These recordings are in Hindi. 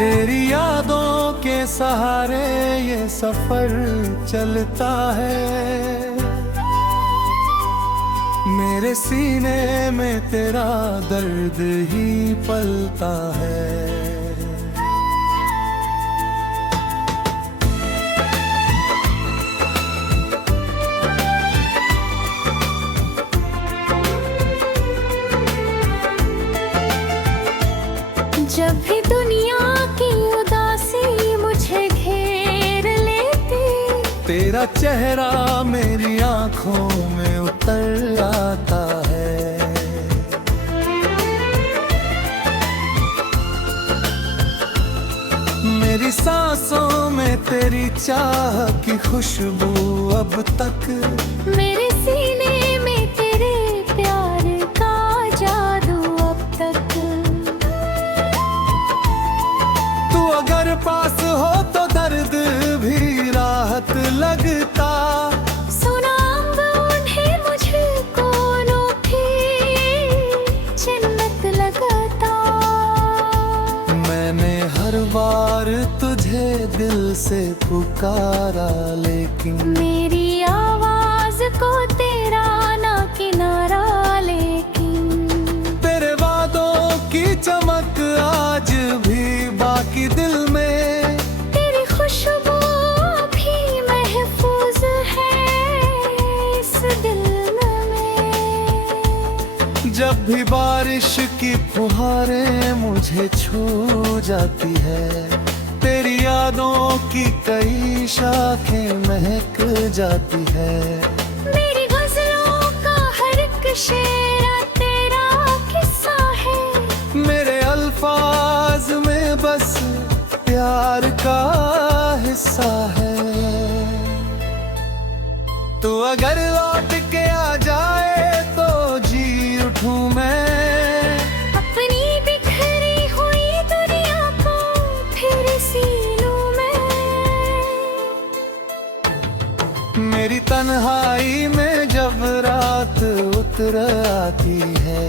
तेरी यादों के सहारे ये सफर चलता है। मेरे सीने में तेरा दर्द ही पलता है। जब भी दुनिया की उदासी मुझे घेर लेती, तेरा चेहरा मेरी आंखों में उतर आता है। मेरी सांसों में तेरी चाह की खुशबू अब तक, मेरे सीने में तेरे प्यार का जादू अब तक। तू अगर पास हो तो दर्द भी राहत लगता। सुना उन्हें मुझको अनोखी जन्नत लगता। मैंने हर बार तुझे दिल से पुकारा, लेकिन मेरी आवाज को तेरा ना किनारा। लेकिन तेरे वादों की चमक आज भी बाकी दिल में। तेरी खुशबू भी महफूज है इस दिल में। जब भी बारिश की फुहारें मुझे छू जाती है, तेरी यादों की कई शाखें महक जाती है। मेरी गजलों का हर एक शेर तेरा किस्सा है। मेरे अल्फाज में बस प्यार का हिस्सा है। तू अगर लौट के आ जाए तो जी उठूं मैं। अपनी बिखरी हुई दुनिया को फिर सी लूं मैं। मेरी तन्हाई में जब रात उतर आती है,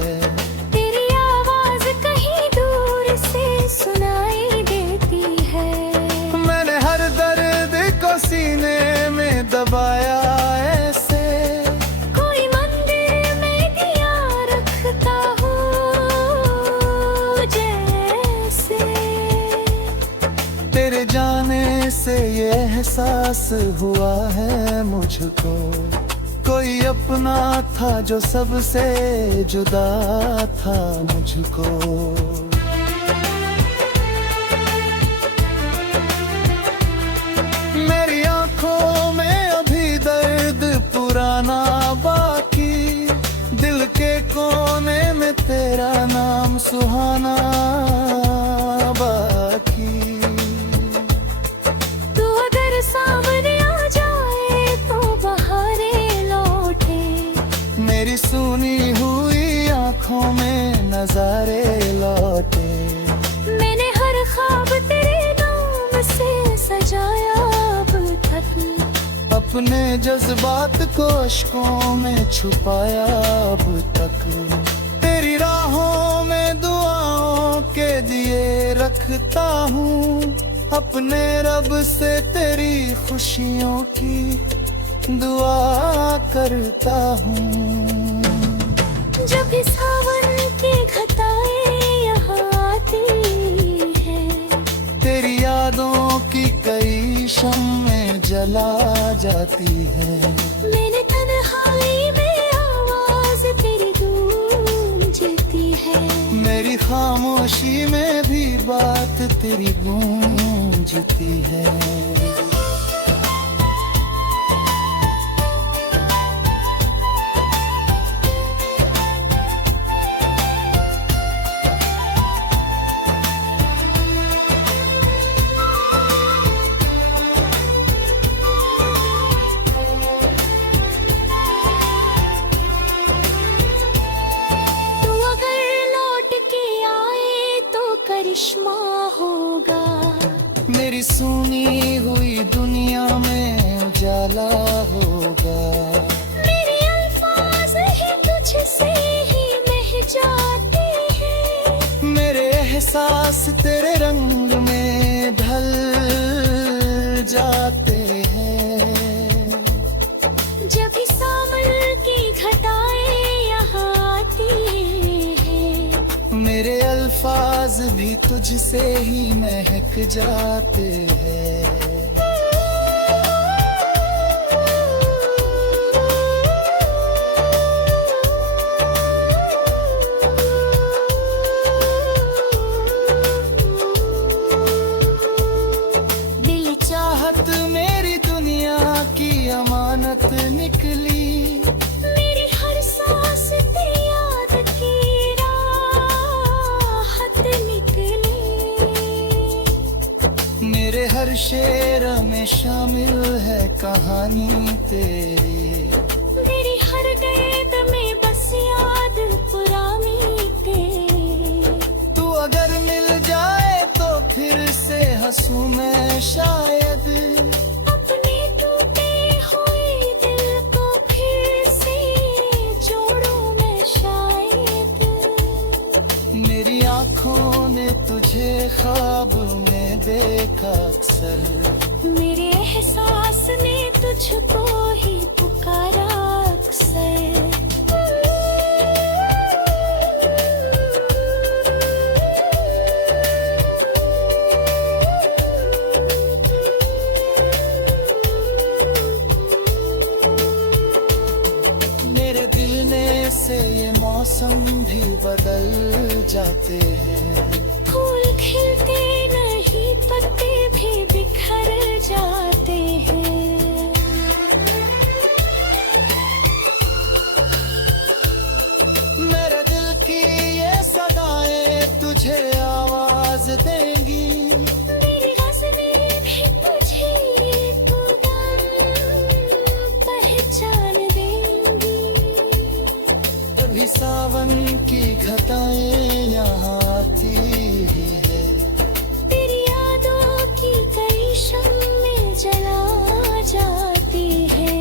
तेरी आवाज कहीं दूर से सुनाई देती है। मैंने हर दर्द को सीने में दबाया ऐसे, कोई मंदिर में दिया रखता हूँ जैसे। तेरे जाने से ये एहसास हुआ है मुझको, कोई अपना था जो सबसे जुदा था मुझको। मेरी आंखों में अभी दर्द पुराना बाकी, दिल के कोने में तेरा नाम सुहाना बाकी। तू अगर सामने आ जाए तो बहारें लौटे। मेरी सुनी हुई आंखों में नजारे लौटे। मैंने हर ख्वाब तेरे नाम से सजाया अब तक। अपने जज्बात को अश्कों में छुपाया अब तक। तेरी राहों में दुआओं के दिए रखता हूँ, अपने रब से तेरी खुशियों की दुआ करता हूँ। जब भी सावन की घटाएं यहाँ आती है, तेरी यादों की कई शम्में जला जाती है। मैंने तन्हाई में आवाज तेरी गूंजती है। मेरी खामोशी में भी बात तेरी गूंजती है। तू अगर लौट के आए तो करिश्मा होगा। मेरी सुनी हुई दुनिया में उजाला होगा। मेरे अल्फाज ही तुझसे ही मह जाते हैं। मेरे एहसास तेरे रंग में जाते हैं। जब भी सावन की घटाएं यहाँ आती हैं, मेरे अल्फाज भी तुझसे ही महक जाते हैं। चाहत मेरी दुनिया की अमानत निकली, मेरी हर सांस तेरी याद की राहत निकली। मेरे हर शेर में शामिल है कहानी तेरी, तेरी हर गैद में बस याद पुरानी तेरी। तू अगर मिल जाए तो फिर से हंसूं मैं शायद, अपने टूटे हुए दिल को फिर से जोड़ूं मैं शायद। मेरी आँखों ने तुझे ख्वाब में देखा अक्सर, मेरे एहसास ने तुझको ही पुकारा अक्सर। से ये मौसम भी बदल जाते हैं, फूल खिलते नहीं पत्ते भी बिखर जाते हैं। मेरे दिल की ये सदाएं तुझे आवाज देंगी, मेरी गज़लें भी तुझे पहचान देंगी। तभी सावन की घटाएं यहाँ आती ही है, तेरी यादों की कई शम्में जला जाती है।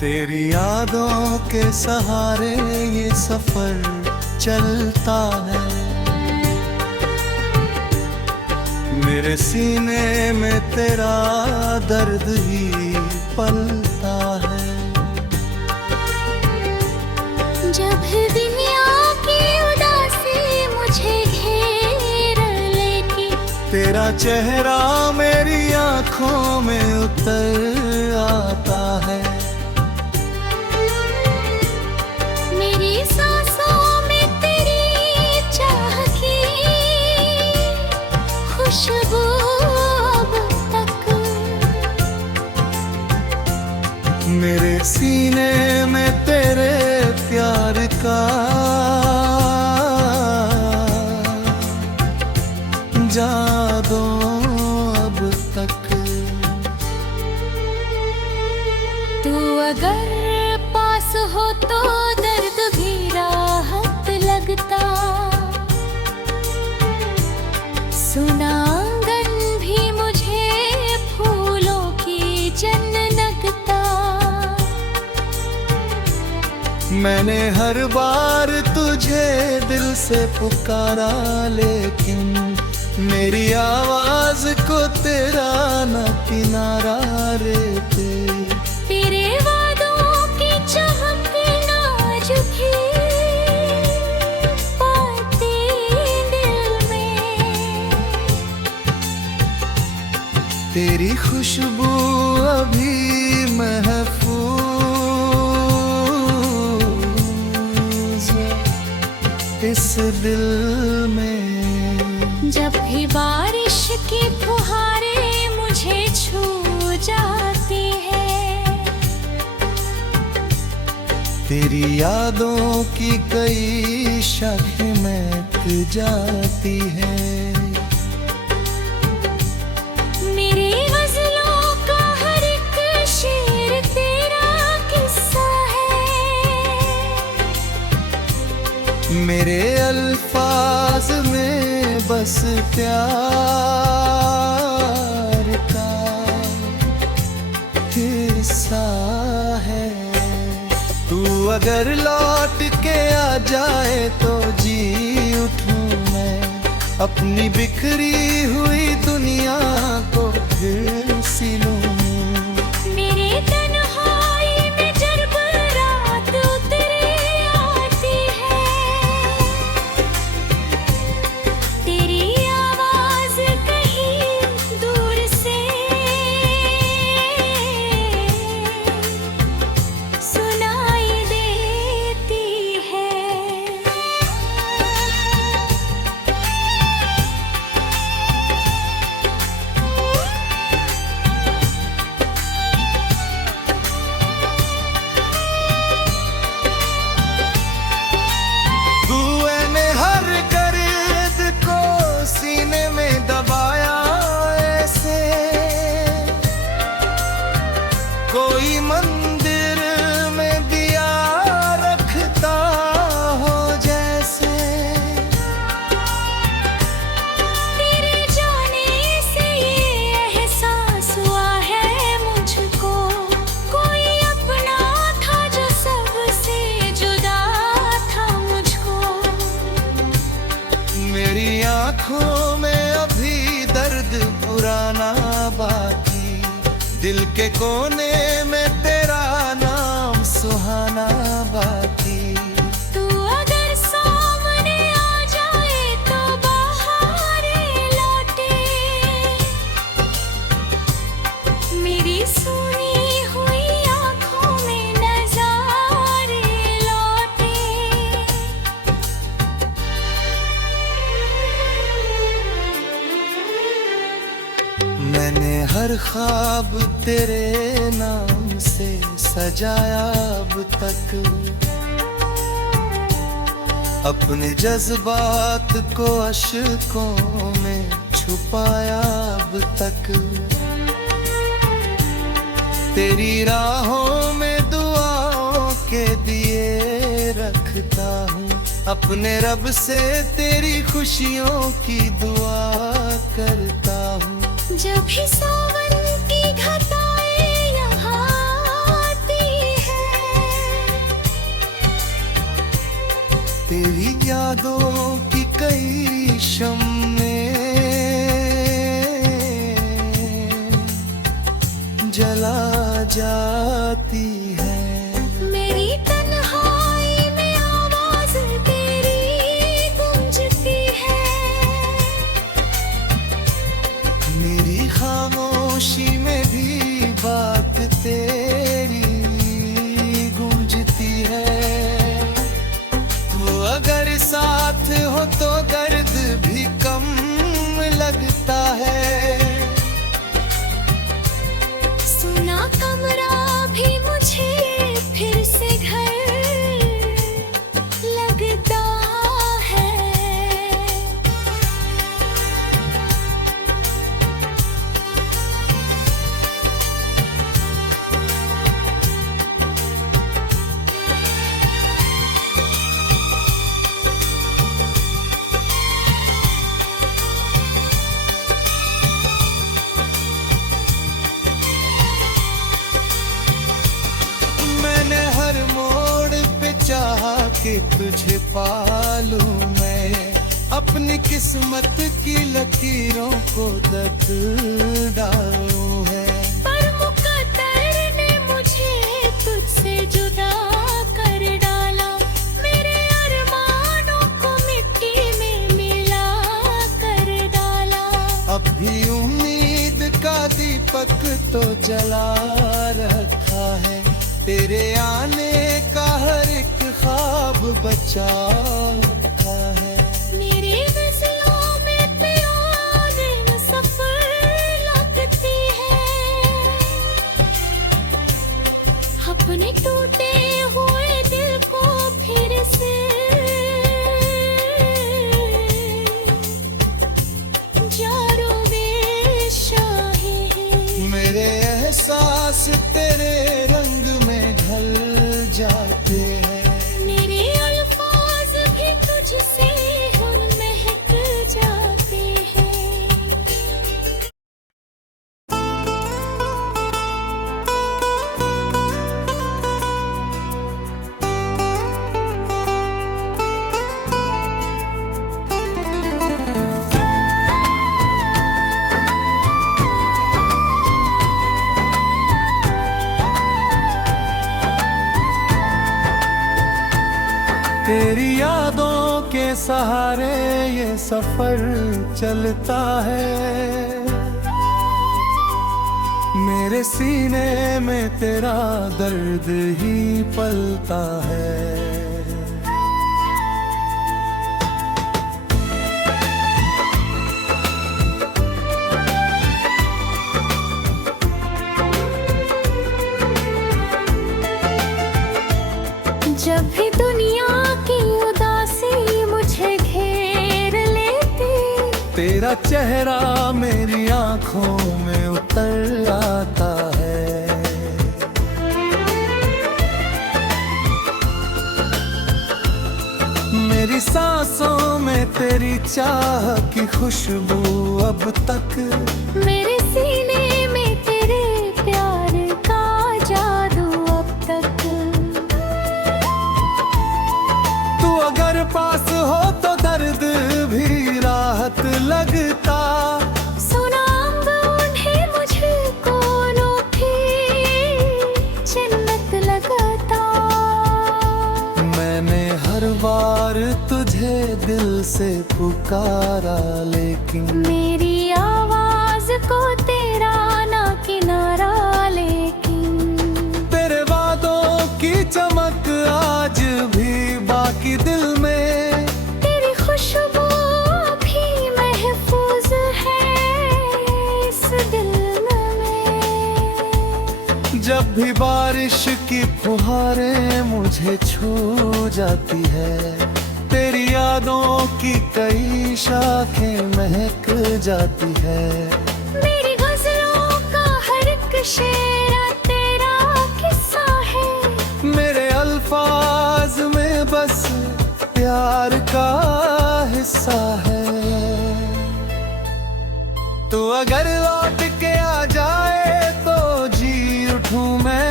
तेरी यादों के सहारे ये सफर चलता है, मेरे सीने में तेरा दर्द ही पलता है। जब दुनिया की उदासी मुझे घेर लेगी, तेरा चेहरा मेरी आँखों में उतर आता है। मेरी सांसों में तेरी चाह की खुशबू अब तक, मेरे सीने में तेरे प्यार का जादू अब तक। तू अगर पास हो तो दर्द भी राहत लगता, सुना आंगन भी मुझे फूलों की जन्नत लगता। मैंने हर बार तुझे दिल से पुकारा, लेकिन मेरी आवाज को तेरा न किनारा रे। तेरे वादों की चमक नाजुकी पाती दिल में, तेरी खुशबू अभी महफूज है। इस दिल में। जब भी बारिश की फुहारें मुझे छू जाती है, तेरी यादों की कई शाखें महक जाती है। मेरी गज़लों का हर एक शेर तेरा किस्सा है। मेरे अल्फाज में बस प्यार का हिस्सा है। तू अगर लौट के आ जाए तो जी उठूं मैं, अपनी बिखरी हुई दुनिया को फिर सी लूं। मेरे तन्हाई में जब रात उतरे आती है, तेरी आवाज कहीं दूर से सुनाई देती है। धुएं ने हर गर्द को सीने में दबाया ऐसे, कोई मंदिर में दिया रखता हो जैसे। तेरे जाने से ये एहसास हुआ है मुझको, कोई अपना था जो सबसे जुदा था मुझको। मेरी आंखों में अभी दर्द पुराना बाकी, दिल के कोने में तेरा नाम सुहाना बाकी। तू अगर सामने आ जाए तो बहारे लौटे, मेरी सुनी हुई आँखों में नज़ारे लौटे। मैंने हर ख्वाब तेरे नाम से सजाया अब तक, अपने जज्बात को अश्कों में छुपाया अब तक। तेरी राहों में दुआओं के दिए रखता हूँ, अपने रब से तेरी खुशियों की दुआ करता हूँ। जब भी सावन की घटाएं यहाँ आती है, तेरी यादों की कई शम्में जला जाती है। मेरी तन्हाई में आवाज तेरी गूंजती है। मेरी खामोशी में भी बात तेरी गूंजती है। तो अगर साथ हो तो दर्द भी कम लगता है। सुना कमरा भी मुझे फिर से घर लगता है। मैंने हर मोड़ पे चाहा कि तुझे पालूं मैं, अपनी किस्मत की लकीरों को दर्द डालूं है। पर मुकद्दर ने मुझे तुझसे जुदा कर डाला, मेरे अरमानों को मिट्टी में मिला कर डाला। अब भी उम्मीद का दीपक तो जला रखा है, तेरे आने का हर एक ख्वाब बचा रखा बस तेरे रंग में ढल जाते हैं। मेरे अल्फाज भी तुझसे हम महक जाते हैं। तेरी यादों के सहारे ये सफर चलता है। मेरे सीने में तेरा दर्द ही पलता है। जब भी दुनिया की उदासी मुझे घेर लेती, तेरा चेहरा मेरी आंखों में उतर आता है। मेरी सांसों में तेरी चाह की खुशबू अब तक। मेरे सीने में तेरे प्यार का जादू अब तक। तू अगर पास हो तो दर्द भी राहत लगता। सुना अंग उन्हें मुझको अनोखी जन्नत लगता। मैंने हर बार तुझे दिल से पुकारा, लेकिन मेरी आवाज को तेरा ना किनारा। लेकिन तेरे वादों की चमक आज भी बाकी दिल में। तेरी खुशबू भी महफूज है इस दिल में। जब भी बारिश की फुहारें मुझे छू जाती है, तेरी यादों की कई शाखें महक जाती है। मेरी गजलों का हर एक शेरा तेरा किस्सा है। मेरे अल्फाज में बस प्यार का हिस्सा है। तू अगर लौट के आ जाए तो जी उठूं मैं।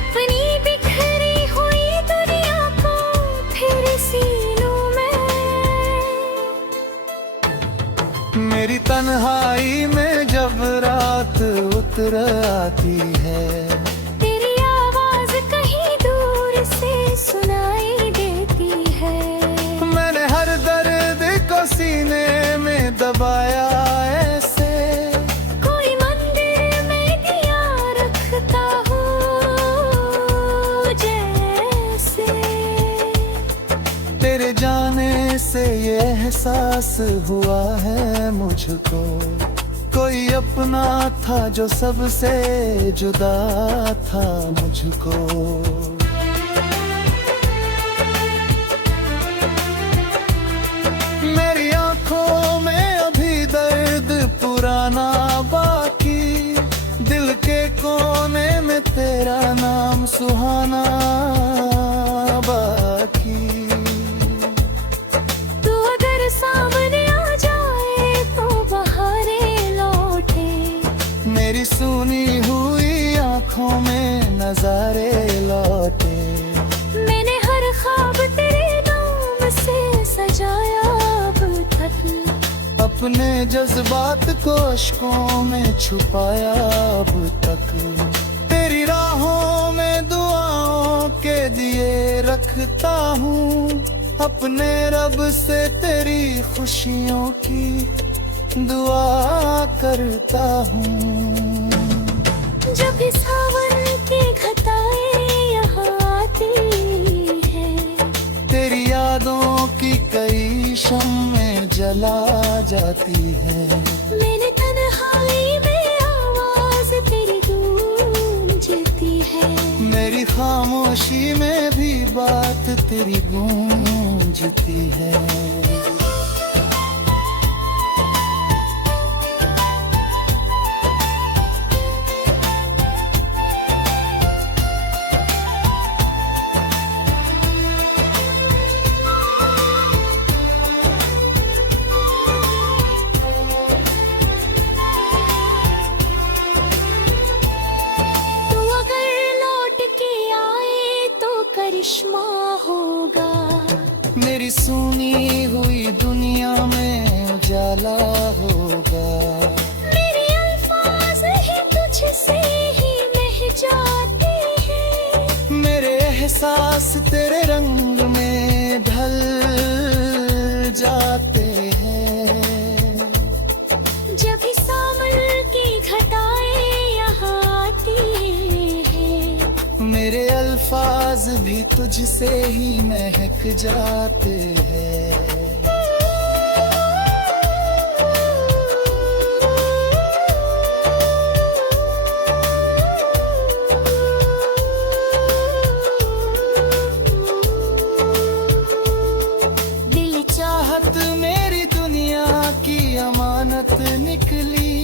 अपनी बिखरी हुई दुनिया को फिर सी लूं मैं। मेरी तन्हाई में जब रात उतर आती है, तेरी आवाज कहीं दूर से सुनाई देती है। मैंने हर दर्द को सीने में दबाया ऐसे। कोई मंदिर में दिया रखता हूँ जैसे। तेरे जाने से ये एहसास हुआ है मुझको, कोई अपना था जो सबसे जुदा था मुझको। मेरी आंखों में अभी दर्द पुराना बाकी। दिल के कोने में तेरा नाम सुहाना बाकी। तू अगर सामने आ जाए तो बहारें लौटे। मेरी सुनी हुई आंखों में नजारे लौटे। मैंने हर ख्वाब तेरे नाम से सजाया अब तक। अपने जज्बात को अश्कों में छुपाया अब तक। तेरी राहों में दुआओं के दिए रखता हूँ। अपने रब से तेरी खुशियों की दुआ करता हूँ। जब भी सावन की घटाएं यहाँ आती है, तेरी यादों की कई शम्में जला जाती है। मैंने तन्हाई में आवाज तेरी गूंजती है। मेरी खामोशी में भी बात तेरी गूंजती है। वाला होगा। मेरे अल्फाज ही तुझसे ही बह जाते हैं, मेरे एहसास तेरे रंग में ढल जाते हैं। जब भी सावन की घटाएं यहाँ आती हैं, मेरे अल्फाज भी तुझसे ही महक जाते हैं। दिल चाहत मेरी दुनिया की अमानत निकली,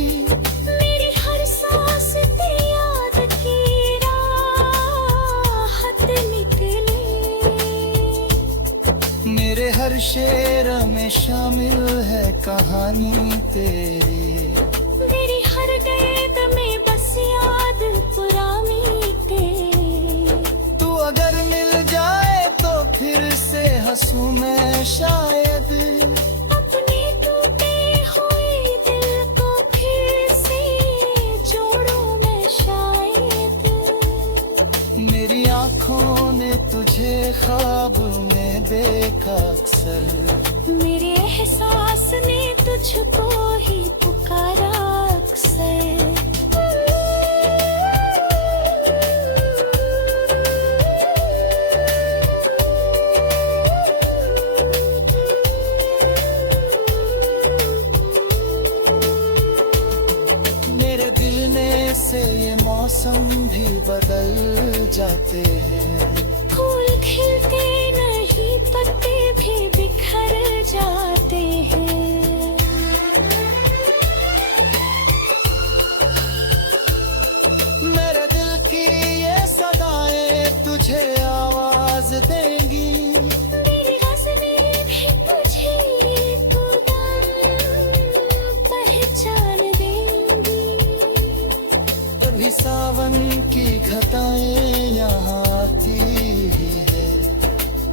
मेरी हर सांस तेरी याद की राहत निकली। मेरे हर शेर में शामिल है कहानी तेरी। मेरी हर गैद में बस याद पुरानी तेरी। तू अगर मिल जाए तो फिर से हंसूं मैं शायद, अपने टूटे हुए दिल को फिर से जोड़ूं मैं शायद। मेरी आँखों ने तुझे ख्वाब में देखा अक्सर, मेरे एहसास ने तुझको ही पुकारा अक्सर। मेरे दिल ने से ये मौसम भी बदल जाते हैं। फूल खिलते नहीं, पत्ते भी बिखर जाते हैं। मेरे दिल की ये सदाएं तुझे आवाज देंगी, मेरी गज़लें भी तुझे पुरगम पहचान देंगी। कभी सावन की घटाएं यहाँ आती ही है,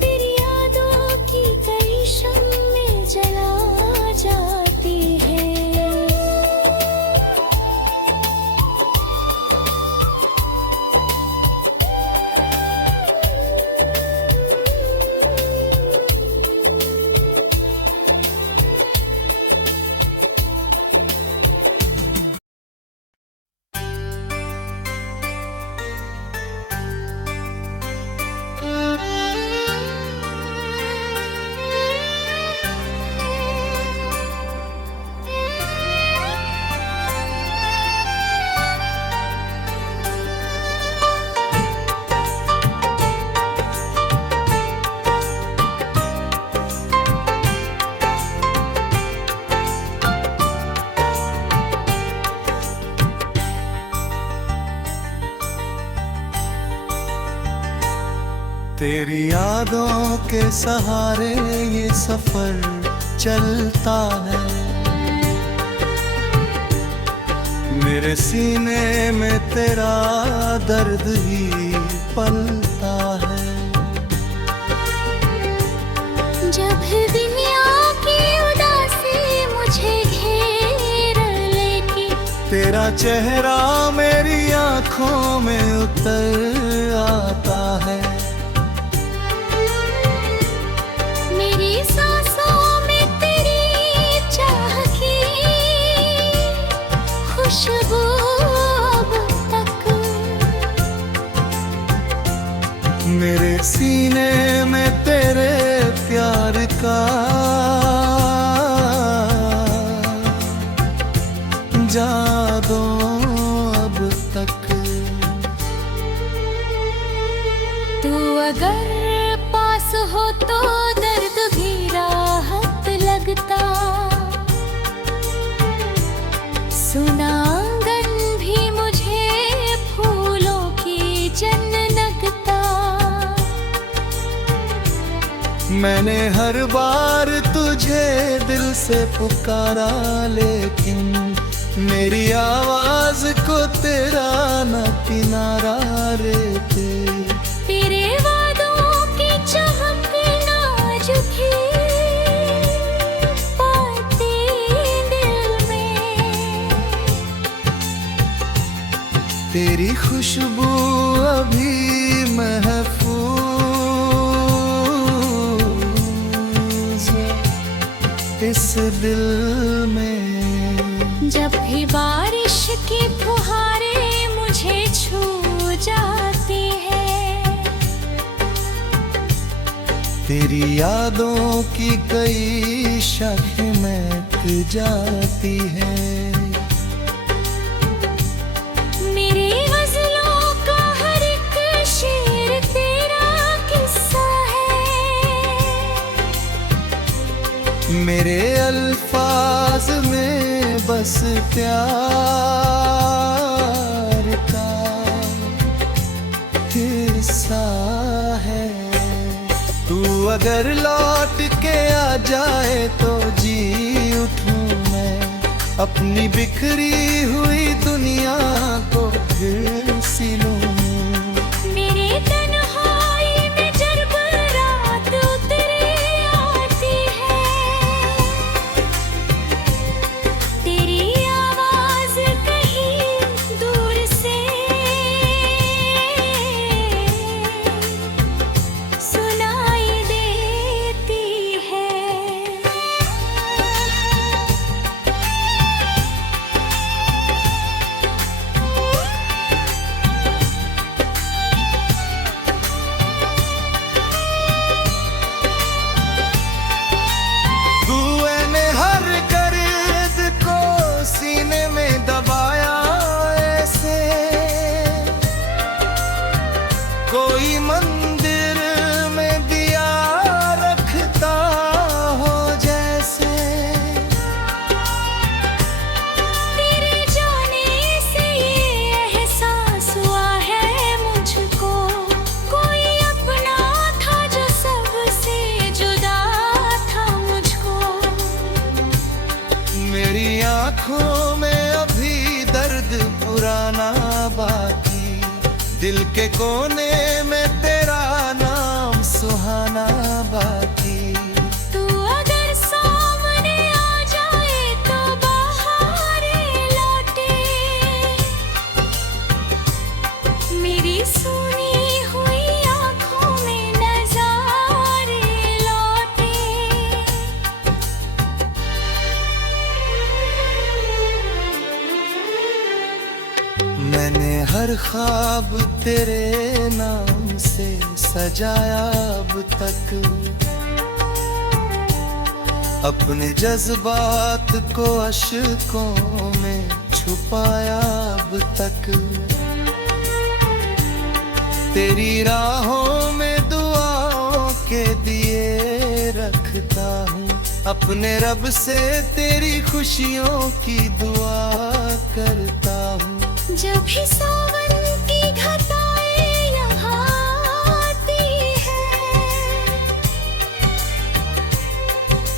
तेरी यादों की कई शम्में जला जाती है। तेरी यादों के सहारे ये सफर चलता है। मेरे सीने में तेरा दर्द ही पलता है। जब दुनिया की उदासी मुझे घेर लेगी, तेरा चेहरा मेरी आंखों में उतर आता है। मेरी सांसों में तेरी चाह की खुशबू अब तक, मेरे सीने में तेरे प्यार का जादू अब तक। तू अगर पास हो तो दर्द भी राहत लगता, सुना आंगन भी मुझे फूलों की जन्नत लगता। मैंने हर बार तुझे दिल से पुकारा, लेकिन मेरी आवाज को तेरा न किनारा रे तेरे वादों की चमक नाजुक है, पाते तेरी खुशबू अभी महफूज है इस दिल में। जब भी बारिश की फुहारें मुझे छू जाती है, तेरी यादों की कई शाखें महक जाती है। मेरी गज़लों का हर एक शेर तेरा किस्सा है। मेरे अल्फाज में बस प्यार का हिस्सा है। तू अगर लौट के आ जाए तो जी उठूं मैं, अपनी बिखरी हुई दुनिया को फिर सी लूं। मेरे तन्हाई में जब रात उतरे आती है, तेरी आवाज कहीं दूर से सुनाई देती है। हुए ने हर गर्द को सीने में दबाया ऐसे, कोई मंदिर में दिया रखता हो जैसे। तेरे जाने से ये एहसास हुआ है मुझको, कोई अपना था जो सबसे जुदा था मुझको। मेरी आंखों में अभी दर्द पुराना बाकी, दिल के कोने में तेरा नाम सुहाना बाकी। तू अगर सामने आ जाए तो बहारें लौटे, मेरी सुनी हुई आँखों में नज़ारे लौटे। मैंने हर ख्वाब तेरे नाम से सजाया अब तक, अपने जज्बात को अश्कों में छुपाया अब तक। तेरी राहों में दुआओं के दिए रखता हूँ, अपने रब से तेरी खुशियों की दुआ करता हूँ। जब भी सावन की घटाएं यहाँ आती है,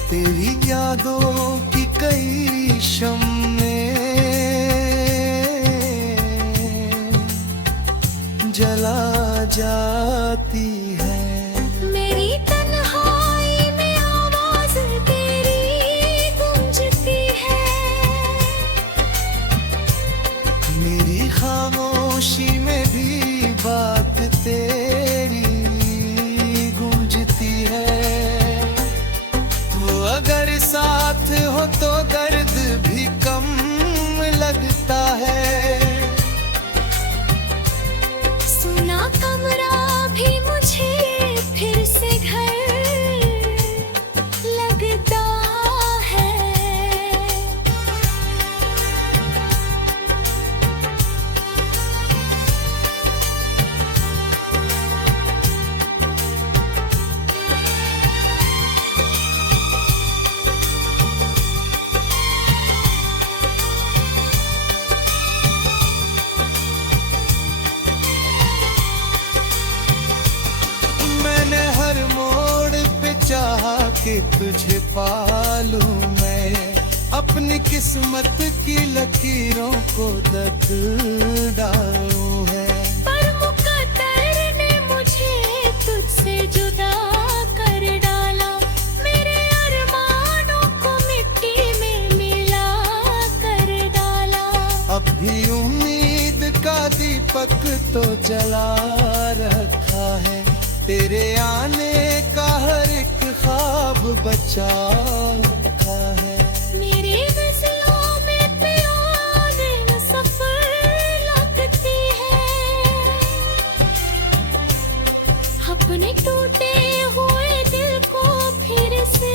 तेरी यादों की कई शम्में जला जाती है। मेरी तन्हाई में आवाज तेरी गूंजती है। मेरी खामोशी में भी बात तेरी गूंजती है। तू अगर साथ हो तो दर्द भी कम लगता है। सुना कमरा भी मुझे फिर से घर लगता है। मैंने हर मोड़ पे चाहा कि तुझे पालूं मैं, अपनी किस्मत की लकीरों को डालूं है। पर मुकद्दर ने मुझे तुझसे जुदा कर डाला, मेरे अरमानों को मिट्टी में मिला कर डाला। अब भी उम्मीद का दिया तेरे आने का हर एक ख्वाब बचा रखा है। मेरी गज़लों में प्यारे न सफ़र लगती है, अपने टूटे हुए दिल को फिर से